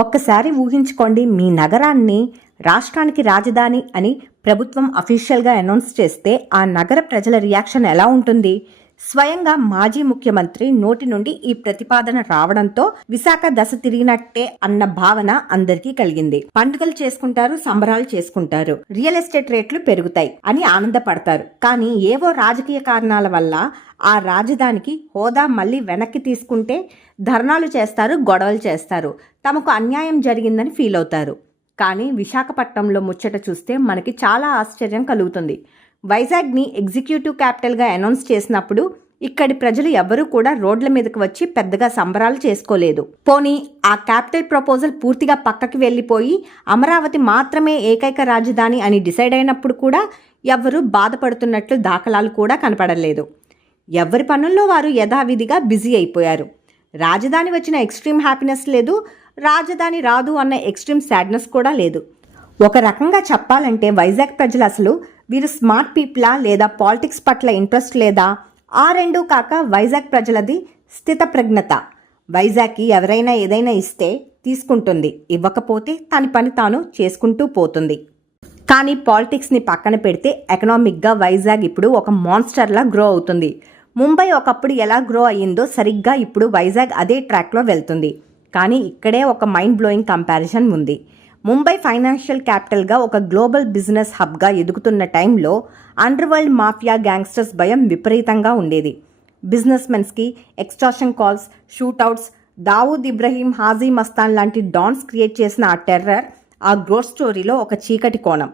ఒక్కసారి ఊహించుకోండి, మీ నగరాన్ని రాష్ట్రానికి రాజధాని అని ప్రభుత్వం అఫీషియల్గా అనౌన్స్ చేస్తే ఆ నగర ప్రజల రియాక్షన్ ఎలా ఉంటుంది? స్వయంగా మాజీ ముఖ్యమంత్రి నోటి నుండి ఈ ప్రతిపాదన రావడంతో విశాఖ దశ తిరిగినట్టే అన్న భావన అందరికీ కలిగింది. పండుగలు చేసుకుంటారు, సంబరాలు చేసుకుంటారు, రియల్ ఎస్టేట్ రేట్లు పెరుగుతాయి అని ఆనందపడతారు. కానీ ఏవో రాజకీయ కారణాల వల్ల ఆ రాజధానికి హోదా మళ్ళీ వెనక్కి తీసుకుంటే ధర్నాలు చేస్తారు, గొడవలు చేస్తారు, తమకు అన్యాయం జరిగిందని ఫీల్ అవుతారు. కానీ విశాఖపట్నంలో ముచ్చట చూస్తే మనకి చాలా ఆశ్చర్యం కలుగుతుంది. వైజాగ్ని ఎగ్జిక్యూటివ్ క్యాపిటల్గా అనౌన్స్ చేసినప్పుడు ఇక్కడి ప్రజలు ఎవ్వరూ కూడా రోడ్ల మీదకి వచ్చి పెద్దగా సంబరాలు చేసుకోలేదు. పోనీ ఆ క్యాపిటల్ ప్రపోజల్ పూర్తిగా పక్కకి వెళ్ళిపోయి అమరావతి మాత్రమే ఏకైక రాజధాని అని డిసైడ్ అయినప్పుడు కూడా ఎవ్వరూ బాధపడుతున్నట్లు దాఖలాలు కూడా కనపడలేదు. ఎవరి పనుల్లో వారు యథావిధిగా బిజీ అయిపోయారు. రాజధాని వచ్చిన ఎక్స్ట్రీమ్ హ్యాపీనెస్ లేదు, రాజధాని రాదు అన్న ఎక్స్ట్రీమ్ సాడ్నెస్ కూడా లేదు. ఒక రకంగా చెప్పాలంటే వైజాగ్ ప్రజలు అసలు వీరు స్మార్ట్ పీపులా లేదా పాలిటిక్స్ పట్ల ఇంట్రెస్ట్ లేదా, ఆ రెండూ కాక వైజాగ్ ప్రజలది స్థితప్రజ్ఞత. వైజాగ్కి ఎవరైనా ఏదైనా ఇస్తే తీసుకుంటుంది, ఇవ్వకపోతే తన పని తాను చేసుకుంటూ పోతుంది. కానీ పాలిటిక్స్ని పక్కన పెడితే ఎకనామిక్గా వైజాగ్ ఇప్పుడు ఒక మాన్స్టర్లా గ్రో అవుతుంది. ముంబై ఒకప్పుడు ఎలా గ్రో అయ్యిందో సరిగ్గా ఇప్పుడు వైజాగ్ అదే ట్రాక్లో వెళ్తుంది. కానీ ఇక్కడే ఒక మైండ్ బ్లోయింగ్ కంపారిజన్ ఉంది. ముంబై ఫైనాన్షియల్ క్యాపిటల్గా ఒక గ్లోబల్ బిజినెస్ హబ్గా ఎదుగుతున్న టైంలో అండర్ వరల్డ్ మాఫియా గ్యాంగ్స్టర్స్ భయం విపరీతంగా ఉండేది. బిజినెస్ మెన్స్కి extortion calls, shootouts, Dawood Ibrahim, Haji Mastan లాంటి డాన్స్ క్రియేట్ చేసిన ఆ టెర్రర్ ఆ గ్రోత్ స్టోరీలో ఒక చీకటి కోణం.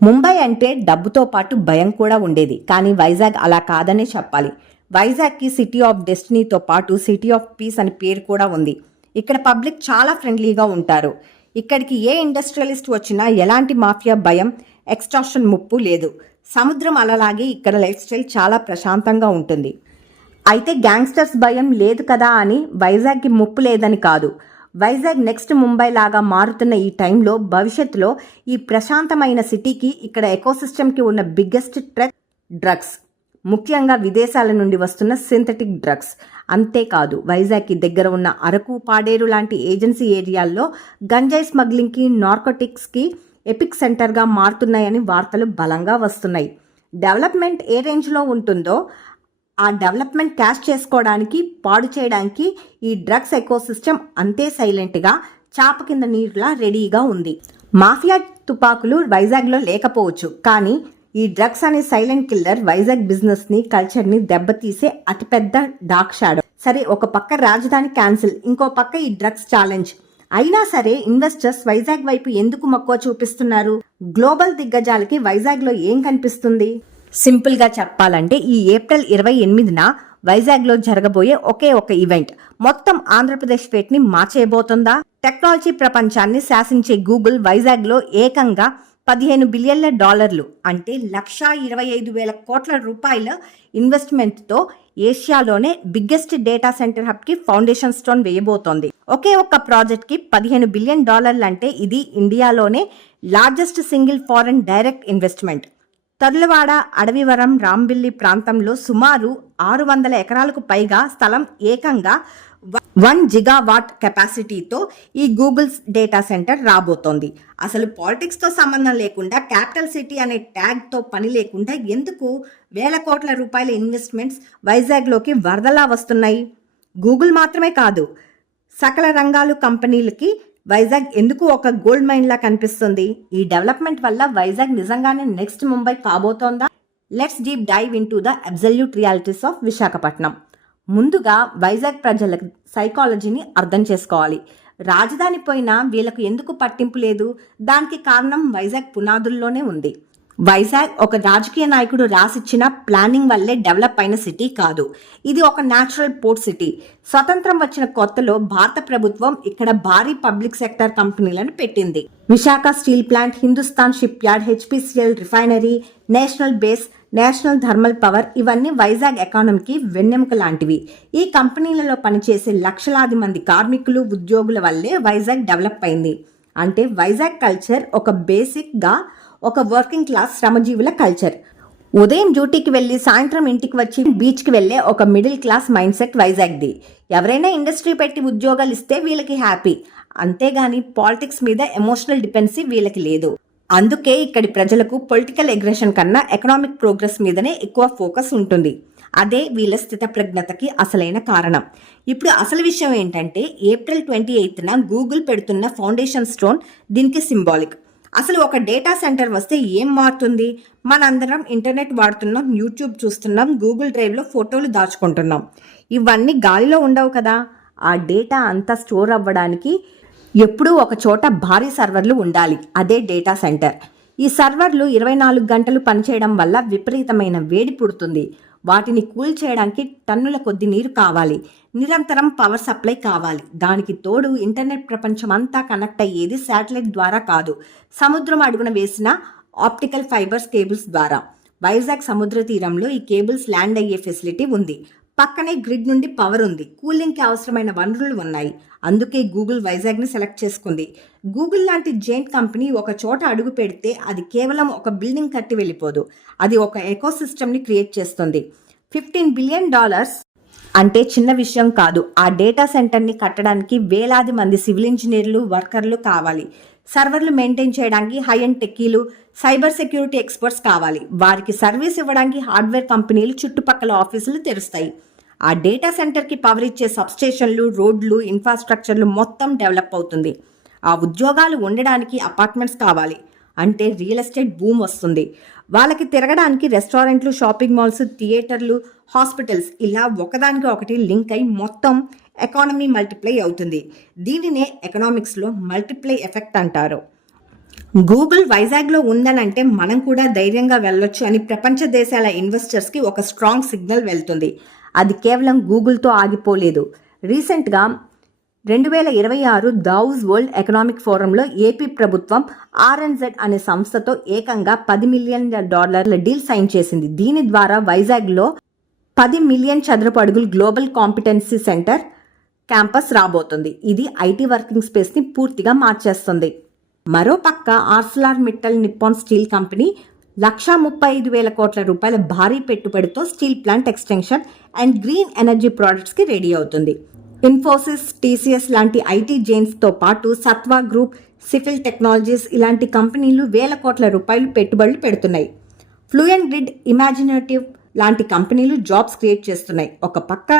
ముంబై అంటే డబ్బుతో పాటు భయం కూడా ఉండేది. కానీ వైజాగ్ అలా కాదనే చెప్పాలి. వైజాగ్కి సిటీ ఆఫ్ డెస్టినీతో పాటు సిటీ ఆఫ్ పీస్ అని పేరు కూడా ఉంది. ఇక్కడ పబ్లిక్ చాలా ఫ్రెండ్లీగా ఉంటారు. ఇక్కడికి ఏ ఇండస్ట్రియలిస్ట్ వచ్చినా ఎలాంటి మాఫియా భయం, ఎక్స్టార్షన్ ముప్పు లేదు. సముద్రం అలలాగే ఇక్కడ లైఫ్ స్టైల్ చాలా ప్రశాంతంగా ఉంటుంది. అయితే గ్యాంగ్స్టర్స్ భయం లేదు కదా అని వైజాగ్కి ముప్పు లేదని కాదు. వైజాగ్ నెక్స్ట్ ముంబై లాగా మారుతున్న ఈ టైంలో భవిష్యత్తులో ఈ ప్రశాంతమైన సిటీకి ఇక్కడ ఎకోసిస్టమ్కి ఉన్న బిగ్గెస్ట్ థ్రెట్ డ్రగ్స్, ముఖ్యంగా విదేశాల నుండి వస్తున్న సింథటిక్ డ్రగ్స్. అంతేకాదు వైజాగ్కి దగ్గర ఉన్న అరకు, పాడేరు లాంటి ఏజెన్సీ ఏరియాల్లో గంజాయి స్మగ్లింగ్కి, నార్కోటిక్స్కి ఎపిక్ సెంటర్గా మారుతున్నాయని వార్తలు బలంగా వస్తున్నాయి. డెవలప్మెంట్ ఏ రేంజ్లో ఉంటుందో ఆ డెవలప్మెంట్ క్యాష్ చేసుకోవడానికి, పాడు చేయడానికి ఈ డ్రగ్స్ ఎకోసిస్టమ్ అంతే సైలెంట్గా చాప కింద నీరులా రెడీగా ఉంది. మాఫియా తుపాకులు వైజాగ్లో లేకపోవచ్చు, కానీ ఈ డ్రగ్స్ అనే సైలెంట్ కిల్లర్ వైజాగ్ బిజినెస్ని, కల్చర్ని దెబ్బతీసే అతిపెద్ద డార్క్ షాడో. సరే, ఒక పక్క రాజధాని క్యాన్సిల్, ఇంకో పక్క ఈ డ్రగ్స్ ఛాలెంజ్. అయినా సరే ఇన్వెస్టర్స్ వైజాగ్ వైపు ఎందుకు మక్కువ చూపిస్తున్నారు? గ్లోబల్ దిగ్గజాలకి వైజాగ్లో ఏం కనిపిస్తుంది? సింపుల్గా చెప్పాలంటే ఈ ఏప్రిల్ 28న వైజాగ్లో జరగబోయే ఒకే ఒక ఈవెంట్ మొత్తం ఆంధ్రప్రదేశ్ ఫేట్ని మార్చేయబోతుందా? టెక్నాలజీ ప్రపంచాన్ని శాసించే గూగుల్ వైజాగ్లో ఏకంగా $15 బిలియన్ల అంటే 1,25,000 కోట్ల రూపాయల ఇన్వెస్ట్మెంట్తో ఏషియాలోనే బిగ్గెస్ట్ డేటా సెంటర్ హబ్కి ఫౌండేషన్ స్టోన్ వేయబోతోంది. ఒకే ఒక్క ప్రాజెక్ట్కి $15 బిలియన్ అంటే ఇది ఇండియాలోనే largest single foreign direct investment. Tarluvada, Adavivaram, Rambilli ప్రాంతంలో సుమారు 600 ఎకరాలకు పైగా స్థలం ఏకంగా 1 గిగావాట్ కెపాసిటీతో ఈ గూగుల్స్ డేటా సెంటర్ రాబోతోంది. అసలు పాలిటిక్స్తో సంబంధం లేకుండా, క్యాపిటల్ సిటీ అనే ట్యాగ్తో పని లేకుండా ఎందుకు వేల కోట్ల రూపాయల ఇన్వెస్ట్మెంట్స్ వైజాగ్లోకి వరదలా వస్తున్నాయి? గూగుల్ మాత్రమే కాదు, సకల రంగాలు కంపెనీలకి వైజాగ్ ఎందుకు ఒక గోల్డ్ మైన్లా కనిపిస్తుంది? ఈ డెవలప్మెంట్ వల్ల వైజాగ్ నిజంగానే నెక్స్ట్ ముంబై కాబోతోందా? Let's deep dive into the absolute realities of Visakhapatnam. ముందుగా వైజాగ్ ప్రజల సైకాలజీని అర్థం చేసుకోవాలి. రాజధాని పోయినా వీళ్ళకు ఎందుకు పట్టింపు లేదు? దానికి కారణం వైజాగ్ పునాదుల్లోనే ఉంది. వైజాగ్ ఒక రాజకీయ నాయకుడు రాసిచ్చిన ప్లానింగ్ వల్లే డెవలప్ అయిన సిటీ కాదు. ఇది ఒక న్యాచురల్ పోర్ట్ సిటీ. స్వతంత్రం వచ్చిన కొత్తలో భారత ప్రభుత్వం ఇక్కడ భారీ పబ్లిక్ సెక్టర్ కంపెనీలను పెట్టింది. Visakha steel plant, Hindustan ship yard, HPCL refinery, national base, national thermal power ఇవన్నీ వైజాగ్ ఎకానమీకి వెన్నెముక లాంటివి. ఈ కంపెనీలలో పనిచేసే లక్షలాది మంది కార్మికులు, ఉద్యోగుల వల్లే వైజాగ్ డెవలప్ అయింది. అంటే వైజాగ్ కల్చర్ ఒక బేసిక్గా ఒక వర్కింగ్ క్లాస్ శ్రమజీవుల కల్చర్. ఉదయం డ్యూటీకి వెళ్ళి సాయంత్రం ఇంటికి వచ్చి బీచ్కి వెళ్ళే ఒక మిడిల్ క్లాస్ మైండ్ సెట్ వైజాగ్ది. ఎవరైనా ఇండస్ట్రీ పెట్టి ఉద్యోగాలు ఇస్తే వీళ్ళకి హ్యాపీ. అంతేగాని పాలిటిక్స్ మీద ఎమోషనల్ డిపెండెన్సీ వీళ్ళకి లేదు. అందుకే ఇక్కడి ప్రజలకు పొలిటికల్ ఎగ్రెషన్ కన్నా ఎకనామిక్ ప్రోగ్రెస్ మీదనే ఎక్కువ ఫోకస్ ఉంటుంది. అదే వీళ్ళ స్థితప్రజ్ఞతకి అసలైన కారణం. ఇప్పుడు అసలు విషయం ఏంటంటే ఏప్రిల్ 28న గూగుల్ పెడుతున్న ఫౌండేషన్ స్టోన్ దీనికి సింబాలిక్. అసలు ఒక డేటా సెంటర్ వస్తే ఏం మారుతుంది? మనందరం ఇంటర్నెట్ వాడుతున్నాం, యూట్యూబ్ చూస్తున్నాం, గూగుల్ డ్రైవ్లో ఫోటోలు దాచుకుంటున్నాం. ఇవన్నీ గాలిలో ఉండవు కదా. ఆ డేటా అంతా స్టోర్ అవ్వడానికి ఎప్పుడూ ఒక చోట భారీ సర్వర్లు ఉండాలి. అదే డేటా సెంటర్. ఈ సర్వర్లు 24 గంటలు పనిచేయడం వల్ల విపరీతమైన వేడి పుడుతుంది. వాటిని కూల్ చేయడానికి టన్నుల కొద్ది నీరు కావాలి. నిరంతరం పవర్ సప్లై కావాలి. దానికి తోడు ఇంటర్నెట్ ప్రపంచం అంతా కనెక్ట్ అయ్యేది శాటిలైట్ ద్వారా కాదు, సముద్రం అడుగున వేసిన ఆప్టికల్ ఫైబర్స్ కేబుల్స్ ద్వారా. వైజాగ్ సముద్ర తీరంలో ఈ కేబుల్స్ ల్యాండ్ అయ్యే ఫెసిలిటీ ఉంది. పక్కనే గ్రిడ్ నుండి పవర్ ఉంది. కూలింగ్కి అవసరమైన వనరులు ఉన్నాయి. అందుకే గూగుల్ వైజాగ్ని సెలెక్ట్ చేసుకుంది. గూగుల్ లాంటి జైంట్ కంపెనీ ఒక చోట అడుగు పెడితే అది కేవలం ఒక బిల్డింగ్ కట్టి వెళ్ళిపోదు. అది ఒక ఎకోసిస్టమ్ని క్రియేట్ చేస్తుంది. $15 బిలియన్ అంటే చిన్న విషయం కాదు. ఆ డేటా సెంటర్ని కట్టడానికి వేలాది మంది సివిల్ ఇంజనీర్లు, వర్కర్లు కావాలి. సర్వర్లు మెయింటైన్ చేయడానికి హై అండ్ టెక్కీలు, సైబర్ సెక్యూరిటీ ఎక్స్పర్ట్స్ కావాలి. వారికి సర్వీస్ ఇవ్వడానికి హార్డ్వేర్ కంపెనీలు చుట్టుపక్కల ఆఫీసులు తెరుస్తాయి. ఆ డేటా సెంటర్కి పవర్ ఇచ్చే సబ్స్టేషన్లు, రోడ్లు, ఇన్ఫ్రాస్ట్రక్చర్లు మొత్తం డెవలప్ అవుతుంది. ఆ ఉద్యోగాలు ఉండడానికి అపార్ట్మెంట్స్ కావాలి. అంటే రియల్ ఎస్టేట్ బూమ్ వస్తుంది. వాళ్ళకి తిరగడానికి రెస్టారెంట్లు, షాపింగ్ మాల్స్, థియేటర్లు, హాస్పిటల్స్ ఇలా ఒకదానికి ఒకటి లింక్ అయి మొత్తం ఎకానమీ మల్టిప్లై అవుతుంది. దీనినే ఎకనామిక్స్లో మల్టిప్లై ఎఫెక్ట్ అంటారు. గూగుల్ వైజాగ్లో ఉందనంటే మనం కూడా ధైర్యంగా వెళ్ళొచ్చు అని ప్రపంచ దేశాల ఇన్వెస్టర్స్కి ఒక స్ట్రాంగ్ సిగ్నల్ వెళ్తుంది. అది కేవలం గూగుల్తో ఆగిపోలేదు. రీసెంట్గా 2026 దావోస్ వరల్డ్ ఎకనామిక్ ఫోరంలో ఏపీ ప్రభుత్వం RNZ అనే సంస్థతో ఏకంగా $10 మిలియన్ డీల్ సైన్ చేసింది. దీని ద్వారా వైజాగ్లో 10 మిలియన్ చదరపు అడుగులు గ్లోబల్ కాంపిటెన్సీ సెంటర్ క్యాంపస్ రాబోతుంది. ఇది ఐటీ వర్కింగ్ స్పేస్ని పూర్తిగా మార్చేస్తుంది. మరోపక్క Arcelor Mittal Nippon steel company 135,000 కోట్ల రూపాయల భారీ పెట్టుబడితో steel plant extension and green energy ప్రాజెక్ట్స్కి రెడీ అవుతుంది. ఇన్ఫోసిస్, TCS లాంటి ఐటీ జైంట్స్తో పాటు సత్వా గ్రూప్, సిఫిల్ టెక్నాలజీస్ ఇలాంటి కంపెనీలు వేల కోట్ల రూపాయలు పెట్టుబడులు పెడుతున్నాయి. ఫ్లూయెంట్ గ్రిడ్, ఇమాజినేటివ్ లాంటి కంపెనీలు జాబ్స్ క్రియేట్ చేస్తున్నాయి. ఒక పక్క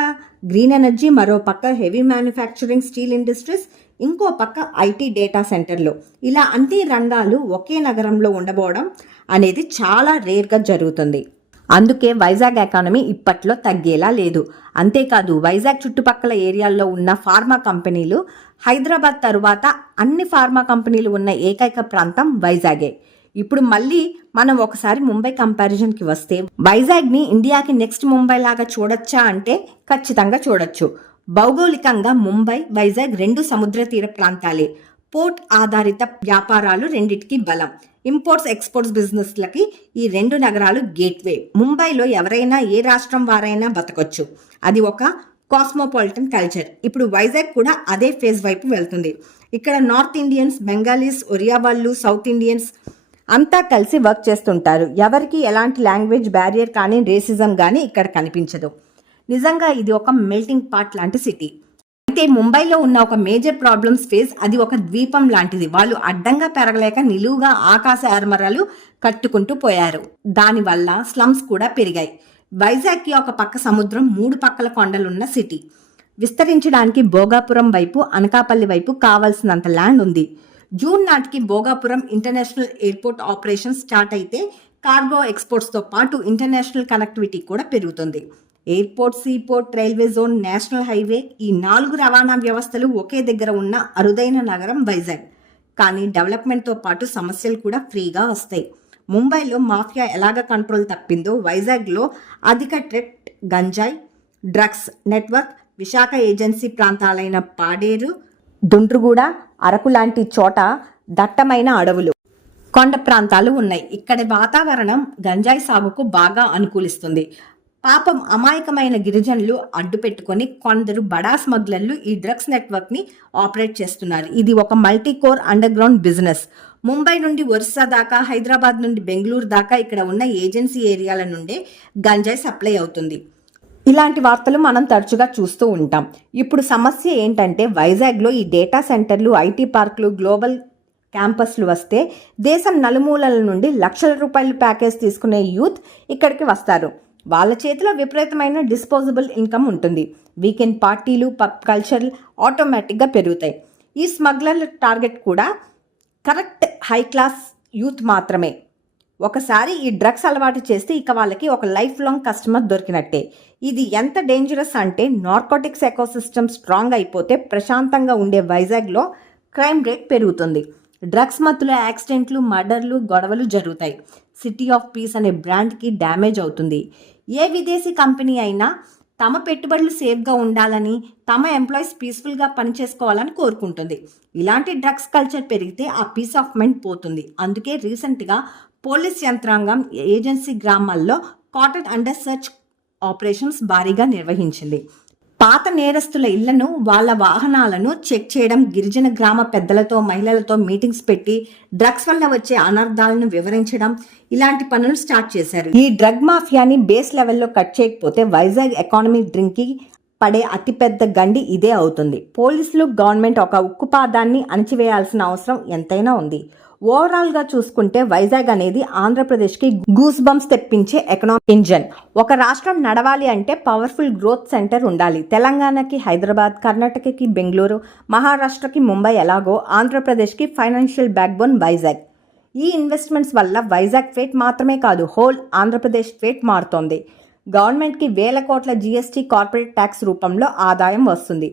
గ్రీన్ ఎనర్జీ, మరో పక్క హెవీ మ్యానుఫ్యాక్చరింగ్, స్టీల్ ఇండస్ట్రీస్, ఇంకో పక్క ఐటీ డేటా సెంటర్లు. ఇలా అన్ని రంగాలు ఒకే నగరంలో ఉండబోవడం అనేది చాలా రేర్గా జరుగుతుంది. అందుకే వైజాగ్ ఎకానమీ ఇప్పట్లో తగ్గేలా లేదు. అంతేకాదు వైజాగ్ చుట్టుపక్కల ఏరియాల్లో ఉన్న ఫార్మా కంపెనీలు, హైదరాబాద్ తరువాత అన్ని ఫార్మా కంపెనీలు ఉన్న ఏకైక ప్రాంతం వైజాగే. ఇప్పుడు మళ్ళీ మనం ఒకసారి ముంబై కంపారిజన్కి వస్తే వైజాగ్ని ఇండియాకి నెక్స్ట్ ముంబై లాగా చూడొచ్చా అంటే ఖచ్చితంగా చూడొచ్చు. భౌగోళికంగా ముంబై, వైజాగ్ రెండు సముద్ర తీర ప్రాంతాలే. పోర్ట్ ఆధారిత వ్యాపారాలు రెండిటికి బలం. ఇంపోర్ట్స్, ఎక్స్పోర్ట్స్ బిజినెస్లకి ఈ రెండు నగరాలు గేట్వే. ముంబైలో ఎవరైనా, ఏ రాష్ట్రం వారైనా బతకొచ్చు. అది ఒక కాస్మోపాలిటన్ కల్చర్. ఇప్పుడు వైజాగ్ కూడా అదే ఫేజ్ వైపు వెళ్తుంది. ఇక్కడ నార్త్ ఇండియన్స్, బెంగాలీస్, ఒరియా వాళ్ళు, సౌత్ ఇండియన్స్ అంతా కలిసి వర్క్ చేస్తుంటారు. ఎవరికి ఎలాంటి లాంగ్వేజ్ బ్యారియర్ కానీ, రేసిజం కానీ ఇక్కడ కనిపించదు. నిజంగా ఇది ఒక మెల్టింగ్ పాట్ లాంటి సిటీ. అయితే ముంబైలో ఉన్న ఒక మేజర్ ప్రాబ్లమ్స్ ఫేజ్, అది ఒక ద్వీపం లాంటిది. వాళ్ళు అడ్డంగా పెరగలేక నిలువుగా ఆకాశ ఆర్మరాలు కట్టుకుంటూ పోయారు. దానివల్ల స్లమ్స్ కూడా పెరిగాయి. వైజాగ్కి ఒక పక్క సముద్రం, 3 పక్కల కొండలున్న సిటీ. విస్తరించడానికి భోగాపురం వైపు, అనకాపల్లి వైపు కావాల్సినంత ల్యాండ్ ఉంది. జూన్ నాటికి Bhogapuram international airport operation start అయితే కార్గో ఎక్స్పోర్ట్స్తో పాటు ఇంటర్నేషనల్ కనెక్టివిటీ కూడా పెరుగుతుంది. Airport, seaport, railway zone, national highway ఈ 4 రవాణా వ్యవస్థలు ఒకే దగ్గర ఉన్న అరుదైన నగరం వైజాగ్. కానీ డెవలప్మెంట్తో పాటు సమస్యలు కూడా ఫ్రీగా వస్తాయి. ముంబైలో మాఫియా ఎలాగ కంట్రోల్ తప్పిందో వైజాగ్లో అధిక ట్రెట్, గంజాయి, డ్రగ్స్ నెట్వర్క్, విశాఖ ఏజెన్సీ ప్రాంతాలైన పాడేరు, దుండ్రుగూడ, అరకు లాంటి చోట దట్టమైన అడవులు, కొండ ప్రాంతాలు ఉన్నాయి. ఇక్కడి వాతావరణం గంజాయి సాగుకు బాగా అనుకూలిస్తుంది. పాపం అమాయకమైన గిరిజనులు అడ్డు పెట్టుకొని కొందరు బడా స్మగ్లర్లు ఈ డ్రగ్స్ నెట్వర్క్ని ఆపరేట్ చేస్తున్నారు. ఇది ఒక multi core under ground business. Mumbai నుండి ఒరిస్సా దాకా, హైదరాబాద్ నుండి బెంగళూరు దాకా ఇక్కడ ఉన్న ఏజెన్సీ ఏరియాల నుండే గంజాయి సప్లై అవుతుంది. ఇలాంటి వార్తలు మనం తరచుగా చూస్తూ ఉంటాం. ఇప్పుడు సమస్య ఏంటంటే వైజాగ్లో ఈ డేటా సెంటర్లు, ఐటీ పార్కులు, గ్లోబల్ క్యాంపస్లు వస్తే దేశం నలుమూలల నుండి లక్షల రూపాయల ప్యాకేజ్ తీసుకునే యూత్ ఇక్కడికి వస్తారు. వాళ్ళ చేతిలో విపరీతమైన డిస్పోజబుల్ ఇన్కమ్ ఉంటుంది. వీకెండ్ పార్టీలు, పబ్ కల్చర్ ఆటోమేటిక్గా పెరుగుతాయి. ఈ స్మగ్లర్ల టార్గెట్ కూడా కరెక్ట్ హై క్లాస్ యూత్ మాత్రమే. ఒకసారి ఈ డ్రగ్స్ అలవాటు చేస్తే ఇక వాళ్ళకి ఒక లైఫ్ లాంగ్ కస్టమర్ దొరికినట్టే. ఇది ఎంత డేంజరస్ అంటే నార్కోటిక్స్ ఎకోసిస్టమ్ స్ట్రాంగ్ అయిపోతే ప్రశాంతంగా ఉండే వైజాగ్లో క్రైమ్ రేట్ పెరుగుతుంది. డ్రగ్స్ మత్తులో యాక్సిడెంట్లు, మర్డర్లు, గొడవలు జరుగుతాయి. సిటీ ఆఫ్ పీస్ అనే బ్రాండ్కి డ్యామేజ్ అవుతుంది. ఏ విదేశీ కంపెనీ అయినా తమ పెట్టుబడులు సేఫ్గా ఉండాలని, తమ ఎంప్లాయీస్ పీస్ఫుల్గా పనిచేసుకోవాలని కోరుకుంటుంది. ఇలాంటి డ్రగ్స్ కల్చర్ పెరిగితే ఆ పీస్ ఆఫ్ మైండ్ పోతుంది. అందుకే రీసెంట్గా పోలీస్ యంత్రాంగం ఏజెన్సీ గ్రామాల్లో కాటన్ అండర్ సర్చ్ ఆపరేషన్స్ భారీగా నిర్వహించింది. పాత నేరస్తుల ఇళ్లను, వాళ్ళ వాహనాలను చెక్ చేయడం, గిరిజన గ్రామ పెద్దలతో, మహిళలతో మీటింగ్స్ పెట్టి డ్రగ్స్ వల్ల వచ్చే అనర్థాలను వివరించడం, ఇలాంటి పనులు స్టార్ట్ చేశారు. ఈ డ్రగ్ మాఫియాని బేస్ లెవెల్లో కట్ చేయకపోతే వైజాగ్ ఎకానమీ డ్రింక్కి పడే అతిపెద్ద గండి ఇదే అవుతుంది. పోలీసులు, గవర్నమెంట్ ఒక ఉక్కుపాదాన్ని అణచివేయాల్సిన అవసరం ఎంతైనా ఉంది. ఓవరాల్గా చూసుకుంటే వైజాగ్ అనేది ఆంధ్రప్రదేశ్కి గూస్ బంప్స్ తెప్పించే ఎకనామిక్ ఇంజన్. ఒక రాష్ట్రం నడవాలి అంటే పవర్ఫుల్ గ్రోత్ సెంటర్ ఉండాలి. తెలంగాణకి హైదరాబాద్, కర్ణాటకకి బెంగళూరు, మహారాష్ట్రకి ముంబై ఎలాగో ఆంధ్రప్రదేశ్కి ఫైనాన్షియల్ బ్యాక్బోన్ వైజాగ్. ఈ ఇన్వెస్ట్మెంట్స్ వల్ల వైజాగ్ ఫేట్ మాత్రమే కాదు, హోల్ ఆంధ్రప్రదేశ్ ఫేట్ మారుతోంది. గవర్నమెంట్కి వేల కోట్ల జీఎస్టీ, కార్పొరేట్ ట్యాక్స్ రూపంలో ఆదాయం వస్తుంది.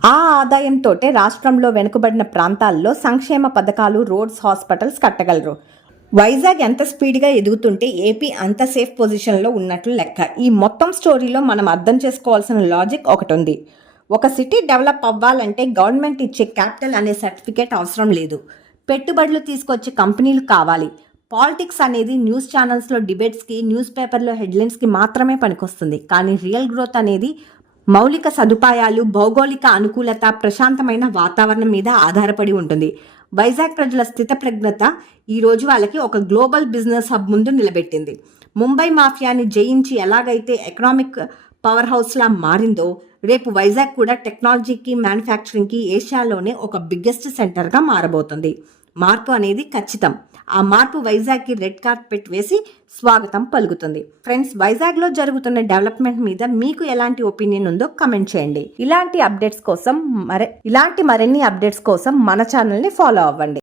ఆ ఆదాయంతో రాష్ట్రంలో వెనుకబడిన ప్రాంతాల్లో సంక్షేమ పథకాలు, రోడ్స్, హాస్పిటల్స్ కట్టగలరు. వైజాగ్ ఎంత స్పీడ్గా ఎదుగుతుంటే ఏపీ అంత సేఫ్ పొజిషన్లో ఉన్నట్లు లెక్క. ఈ మొత్తం స్టోరీలో మనం అర్థం చేసుకోవాల్సిన లాజిక్ ఒకటి ఉంది. ఒక సిటీ డెవలప్ అవ్వాలంటే గవర్నమెంట్ ఇచ్చే క్యాపిటల్ అనే సర్టిఫికేట్ అవసరం లేదు. పెట్టుబడులు తీసుకొచ్చే కంపెనీలు కావాలి. పాలిటిక్స్ అనేది న్యూస్ ఛానల్స్లో డిబేట్స్కి, న్యూస్ పేపర్లో హెడ్లైన్స్కి మాత్రమే పనికొస్తుంది. కానీ రియల్ గ్రోత్ అనేది మౌలిక సదుపాయాలు, భౌగోళిక అనుకూలత, ప్రశాంతమైన వాతావరణం మీద ఆధారపడి ఉంటుంది. వైజాగ్ ప్రజల స్థితప్రజ్ఞత ఈరోజు వాళ్ళకి ఒక గ్లోబల్ బిజినెస్ హబ్ ముందు నిలబెట్టింది. ముంబై మాఫియాని జయించి ఎలాగైతే ఎకనామిక్ పవర్ హౌస్లా మారిందో, రేపు వైజాగ్ కూడా టెక్నాలజీకి, మ్యానుఫ్యాక్చరింగ్కి ఏషియాలోనే ఒక బిగ్గెస్ట్ సెంటర్గా మారబోతుంది. మార్పు అనేది ఖచ్చితం. ఆ మార్పు వైజాగ్కి రెడ్ కార్పెట్ వేసి స్వాగతం పలుకుతుంది. ఫ్రెండ్స్, వైజాగ్లో జరుగుతున్న డెవలప్మెంట్ మీద మీకు ఎలాంటి ఒపీనియన్ ఉందో కమెంట్ చేయండి. ఇలాంటి మరిన్ని అప్డేట్స్ కోసం మన ఛానల్ని ఫాలో అవ్వండి.